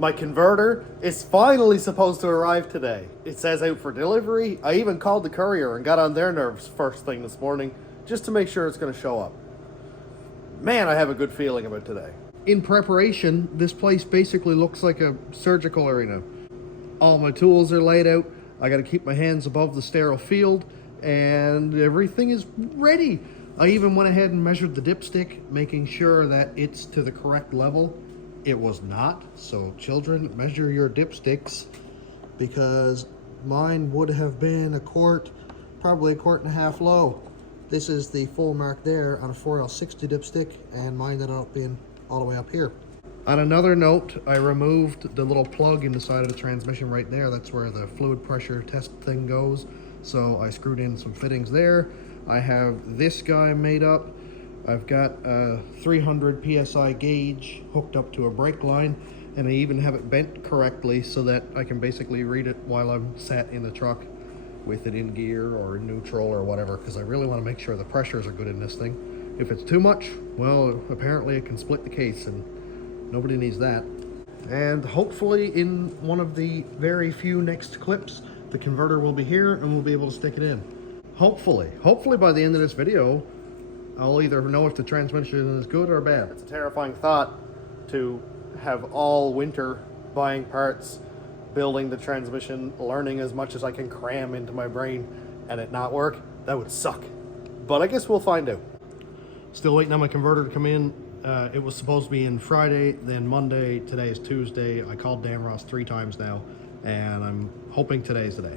My converter is finally supposed to arrive today. It says out for delivery. I even called the courier and got on their nerves first thing this morning just to make sure it's going to show up. Man, I have a good feeling about today. In preparation, this place basically looks like a surgical arena. All my tools are laid out. I got to keep my hands above the sterile field, and everything is ready. I even went ahead and measured the dipstick, making sure that it's to the correct level. It was not, so children, measure your dipsticks, because mine would have been a quart, probably a quart and a half low. This is the full mark there on a 4L60 dipstick, and mine ended up being all the way up here. On another note, I removed the little plug in the side of the transmission right there. That's where the fluid pressure test thing goes. So I screwed in some fittings there. I have this guy made up. I've got a 300 PSI gauge hooked up to a brake line, and I even have it bent correctly so that I can basically read it while I'm sat in the truck with it in gear or in neutral or whatever, because I really want to make sure the pressures are good in this thing. If it's too much, well, apparently it can split the case, and nobody needs that. And hopefully in one of the very few next clips, the converter will be here and we'll be able to stick it in. Hopefully by the end of this video, I'll either know if the transmission is good or bad. It's a terrifying thought to have all winter buying parts, building the transmission, learning as much as I can cram into my brain, and it not work. That would suck. But I guess we'll find out. Still waiting on my converter to come in. It was supposed to be in Friday, then Monday. Today is Tuesday. I called Dan Ross 3 times now, and I'm hoping today's the day.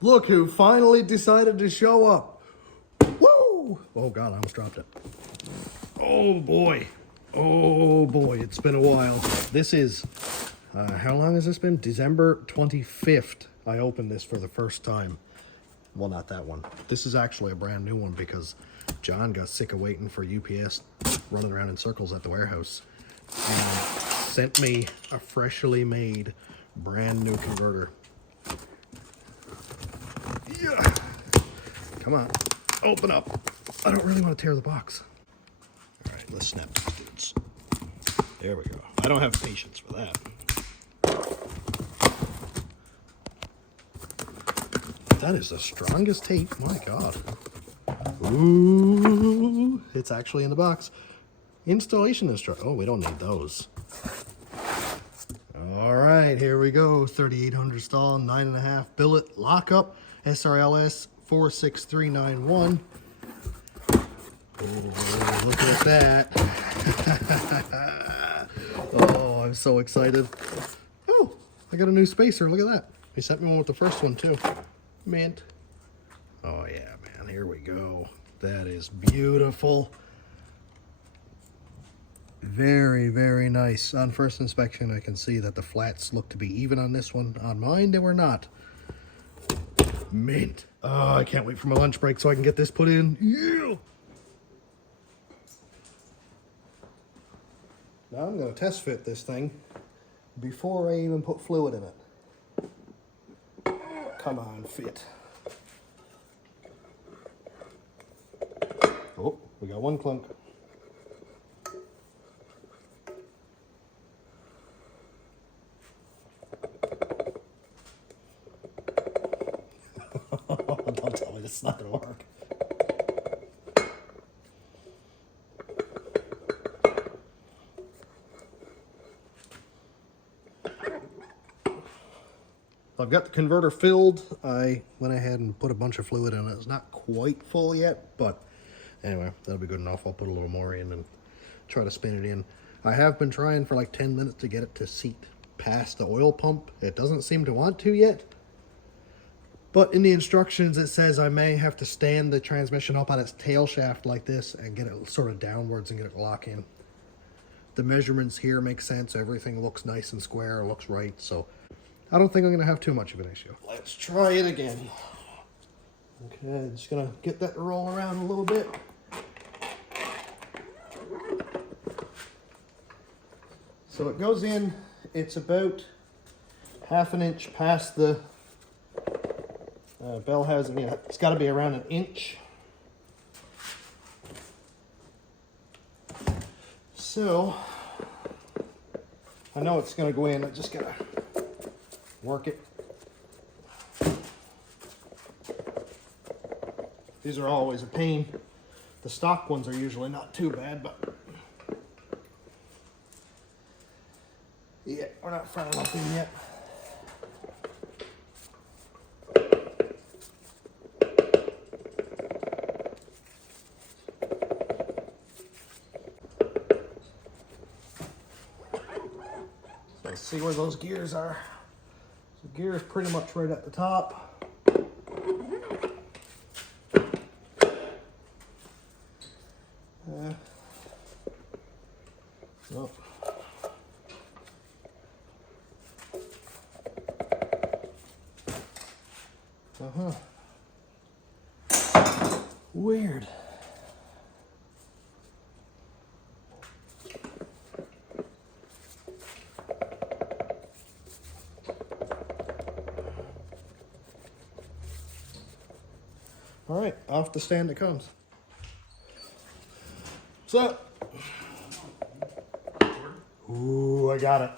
Look who finally decided to show up. Woo! Oh God, I almost dropped it. Oh boy, it's been a while. This is, how long has this been? December 25th. I opened this for the first time. Well, not that one. This is actually a brand new one because John got sick of waiting for UPS running around in circles at the warehouse and sent me a freshly made brand new converter. Yeah. Come on, open up. I don't really want to tear the box. All right, let's snap these dudes. There we go. I don't have patience for that. That is the strongest tape. My God. Ooh, it's actually in the box. Installation instructions. Oh, we don't need those. All right, here we go. 3800 stall, 9.5 billet lockup, SRLS 46391. Oh, look at that. Oh, I'm so excited. Oh, I got a new spacer. Look at that. He sent me one with the first one too. Mint. Oh yeah, man, here we go. That is beautiful. Very, very nice. On first inspection, I can see that the flats look to be even on this one. On mine, they were not. Mint. Oh, I can't wait for my lunch break so I can get this put in. Yeah. Now I'm going to test fit this thing before I even put fluid in it. Come on, fit. Oh, we got one clunk. Don't tell me this is not going to work. I've got the converter filled. I went ahead and put a bunch of fluid in it. It's not quite full yet, but anyway, that'll be good enough. I'll put a little more in and try to spin it in. I have been trying for like 10 minutes to get it to seat past the oil pump. It doesn't seem to want to yet. But in the instructions, it says I may have to stand the transmission up on its tail shaft like this and get it sort of downwards and get it lock in. The measurements here make sense. Everything looks nice and square, looks right. So I don't think I'm going to have too much of an issue. Let's try it again. Okay, just going to get that to roll around a little bit. So it goes in, it's about half an inch past the bell housing. Yeah, it's got to be around an inch. So I know it's gonna go in, I just gotta work it. These are always a pain. The stock ones are usually not too bad, but yeah, we're not far enough in yet. Let's see where those gears are. So gear is pretty much right at the top. Nope. Weird. All right, off the stand it comes. What's up? Ooh, I got it.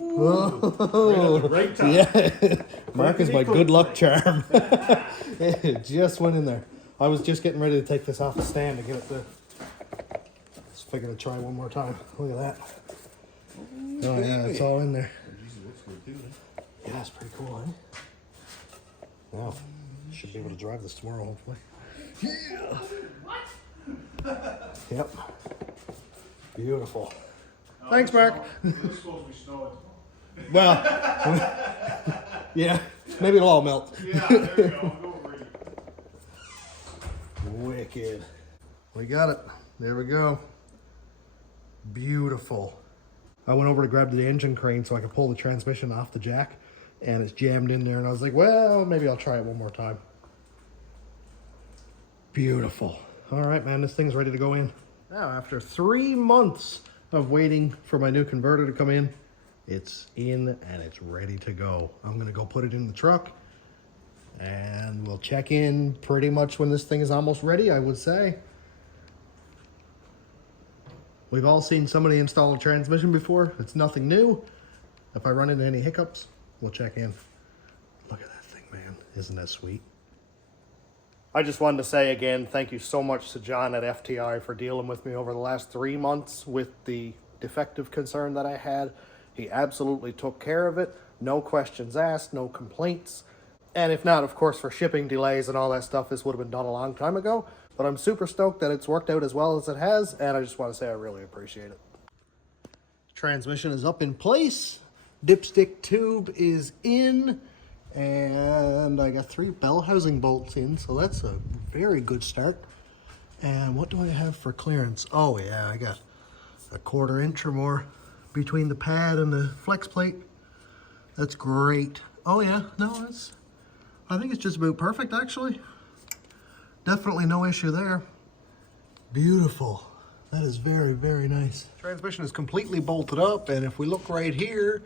Ooh, right time. Yeah, Mark is my good luck charm. It just went in there. I was just getting ready to take this off the stand to get it to. Just figured I'd try one more time. Look at that. Oh yeah, it's all in there. Yeah, that's pretty cool, eh? Wow, should be able to drive this tomorrow, hopefully. Yeah. Yep. Beautiful. Thanks, Mark. It's supposed to be snowing. Well, yeah, maybe it'll all melt. Yeah, there we go. Go read. Wicked. We got it. There we go. Beautiful. I went over to grab the engine crane so I could pull the transmission off the jack, and it's jammed in there, and I was like, well, maybe I'll try it one more time. Beautiful. All right, man, this thing's ready to go in. Now, after 3 months of waiting for my new converter to come in, it's in and it's ready to go. I'm gonna go put it in the truck and we'll check in pretty much when this thing is almost ready, I would say. We've all seen somebody install a transmission before. It's nothing new. If I run into any hiccups, we'll check in. Look at that thing, man. Isn't that sweet? I just wanted to say again, thank you so much to John at FTI for dealing with me over the last 3 months with the defective concern that I had. He absolutely took care of it. No questions asked, no complaints. And if not, of course, for shipping delays and all that stuff, this would have been done a long time ago. But I'm super stoked that it's worked out as well as it has, and I just want to say I really appreciate it. Transmission is up in place. Dipstick tube is in. And I got 3 bell housing bolts in, so that's a very good start. And what do I have for clearance? Oh yeah, I got a 1/4 inch or more between the pad and the flex plate. That's great. Oh yeah, no, I think it's just about perfect actually. Definitely no issue there. Beautiful. That is very, very nice. Transmission is completely bolted up, and if we look right here,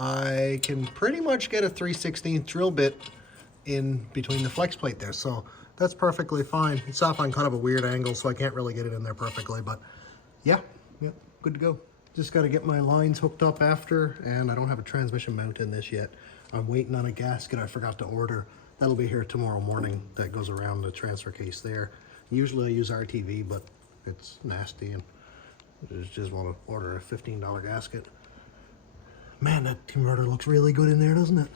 I can pretty much get a 3/16 drill bit in between the flex plate there, so that's perfectly fine. It's off on kind of a weird angle, so I can't really get it in there perfectly, but yeah, good to go. Just got to get my lines hooked up after, and I don't have a transmission mount in this yet. I'm waiting on a gasket I forgot to order. That'll be here tomorrow morning. That goes around the transfer case there. Usually I use RTV, but it's nasty, and I just want to order a $15 gasket. Man, that converter looks really good in there, doesn't it?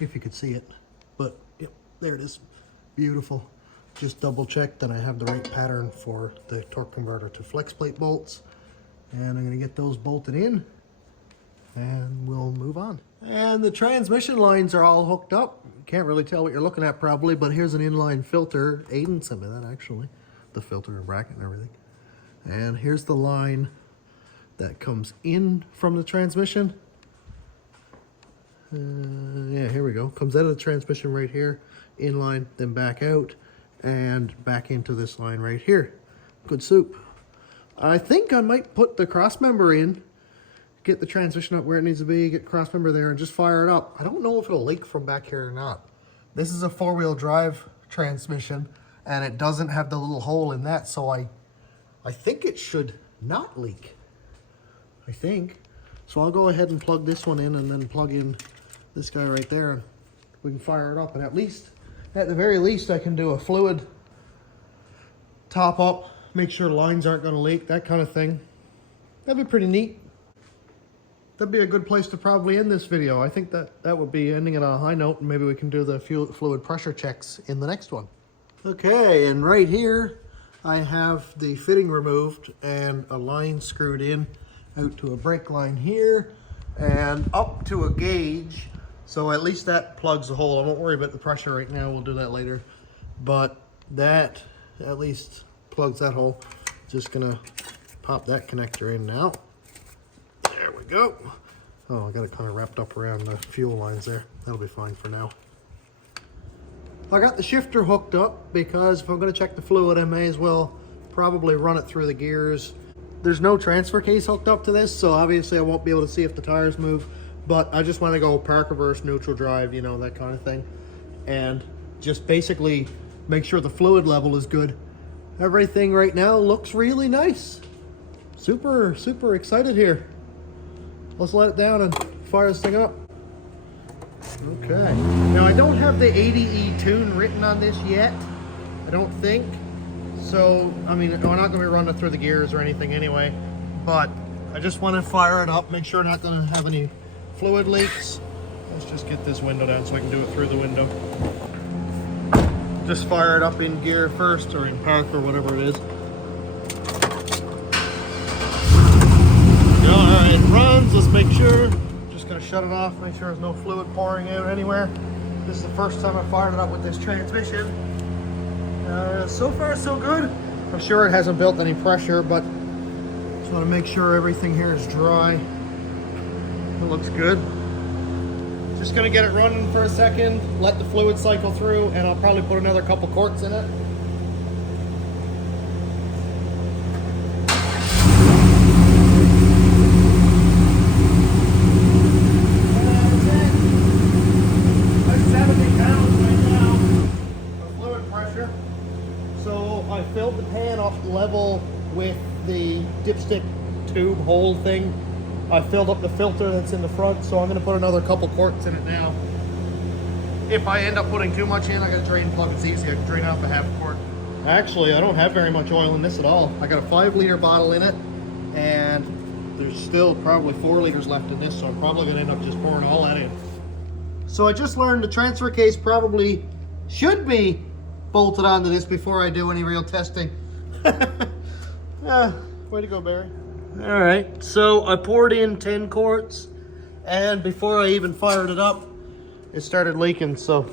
If you could see it. But, yep, there it is. Beautiful. Just double check that I have the right pattern for the torque converter to flex plate bolts. And I'm gonna get those bolted in and we'll move on. And the transmission lines are all hooked up. Can't really tell what you're looking at probably, but here's an inline filter. Aiden sent me that actually. The filter and bracket and everything. And here's the line that comes in from the transmission. Yeah, here we go. Comes out of the transmission right here, inline, then back out, and back into this line right here. Good soup. I think I might put the cross member in, get the transmission up where it needs to be, get cross member there, and just fire it up. I don't know if it'll leak from back here or not. This is a 4-wheel drive transmission, and it doesn't have the little hole in that, so I think it should not leak. I think. So I'll go ahead and plug this one in and then plug in this guy right there. And we can fire it up, and at the very least, I can do a fluid top up, make sure lines aren't going to leak, that kind of thing. That'd be pretty neat. That'd be a good place to probably end this video. I think that would be ending it on a high note, and maybe we can do the fluid pressure checks in the next one. Okay, and right here I have the fitting removed and a line screwed in out to a brake line here and up to a gauge. So at least that plugs the hole. I won't worry about the pressure right now, we'll do that later. But that at least plugs that hole. Just gonna pop that connector in now. There we go. Oh, I got it kind of wrapped up around the fuel lines there. That'll be fine for now. I got the shifter hooked up because if I'm going to check the fluid, I may as well probably run it through the gears. There's no transfer case hooked up to this, so obviously I won't be able to see if the tires move, but I just want to go park reverse, neutral drive, you know, that kind of thing. And just basically make sure the fluid level is good. Everything right now looks really nice. Super, super excited here. Let's let it down and fire this thing up. Okay. Now I don't have the 80E tune written on this yet, I don't think. So, I mean, we're not going to be running it through the gears or anything anyway. But I just want to fire it up, make sure I'm not going to have any fluid leaks. Let's just get this window down so I can do it through the window. Just fire it up in gear first, or in park, or whatever it is. Alright, it runs. Let's make sure. Just going to shut it off, make sure there's no fluid pouring out anywhere. This is the first time I fired it up with this transmission. So far, so good. I'm sure it hasn't built any pressure, but just want to make sure everything here is dry. It looks good. Just going to get it running for a second, let the fluid cycle through, and I'll probably put another couple quarts in it. Filled the pan up level with the dipstick tube hole thing. I filled up the filter that's in the front, so I'm going to put another couple quarts in it now. If I end up putting too much in, I got a drain plug. It's easy. I can drain off a half quart. Actually, I don't have very much oil in this at all. I got a 5-liter bottle in it, and there's still probably 4 liters left in this, so I'm probably going to end up just pouring all that in. So I just learned the transfer case probably should be bolted onto this before I do any real testing. Way to go, Barry. All right, so I poured in 10 quarts, and before I even fired it up, it started leaking. So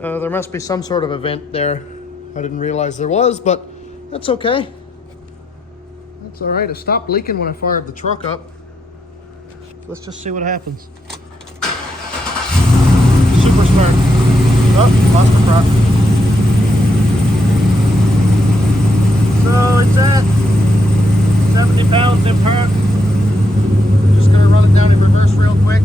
there must be some sort of event there. I didn't realize there was, but that's okay. That's all right. It stopped leaking when I fired the truck up. Let's just see what happens. Super smart. Oh, lost my prop. So it's at 70 pounds in park. Just gonna run it down in reverse real quick.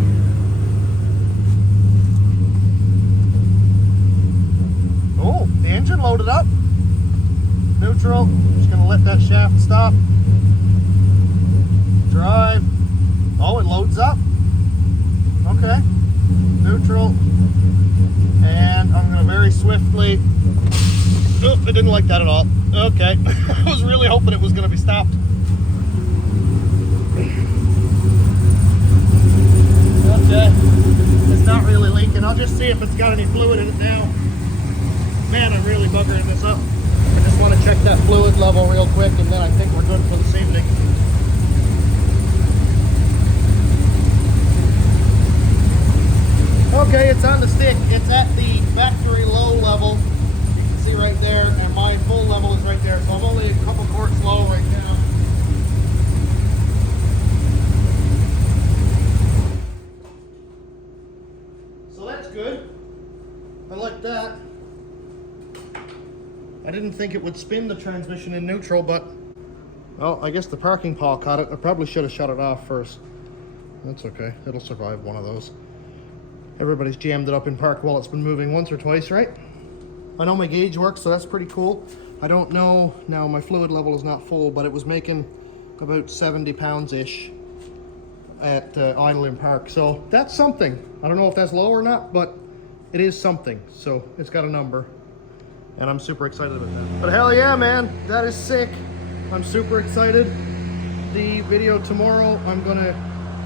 Oh, the engine loaded up. Neutral. Just gonna let that shaft stop. Drive. Oh, it loads up. Okay. Neutral. And I'm gonna very swiftly. Oh, I didn't like that at all. Okay. I was really hoping it was going to be stopped. Okay. It's not really leaking. I'll just see if it's got any fluid in it now. Man, I'm really buggering this up. I just want to check that fluid level real quick, and then I think we're good for this evening. Okay, it's on the stick. It's at the factory low level. See right there, and my full level is right there, so I'm only a couple quarts low right now. So that's good. I like that. I didn't think it would spin the transmission in neutral, but well, I guess the parking pawl caught it. I probably should have shut it off first. That's okay. It'll survive one of those. Everybody's jammed it up in park while it's been moving once or twice, right? I know my gauge works, so that's pretty cool. I don't know, now my fluid level is not full, but it was making about 70 pounds-ish. at Idling Park. So that's something. I don't know if that's low or not, but it is something. So it's got a number. And I'm super excited about that. But hell yeah, man, that is sick. I'm super excited. The video tomorrow, I'm gonna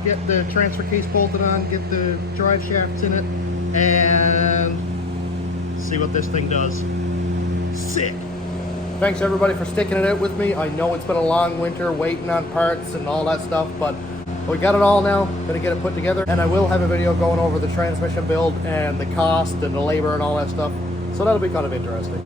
get the transfer case bolted on, get the drive shafts in it, and see what this thing does. Sick. Thanks everybody for sticking it out with me. I know it's been a long winter waiting on parts and all that stuff, but we got it all now. Gonna get it put together, and I will have a video going over the transmission build and the cost and the labor and all that stuff. So that'll be kind of interesting.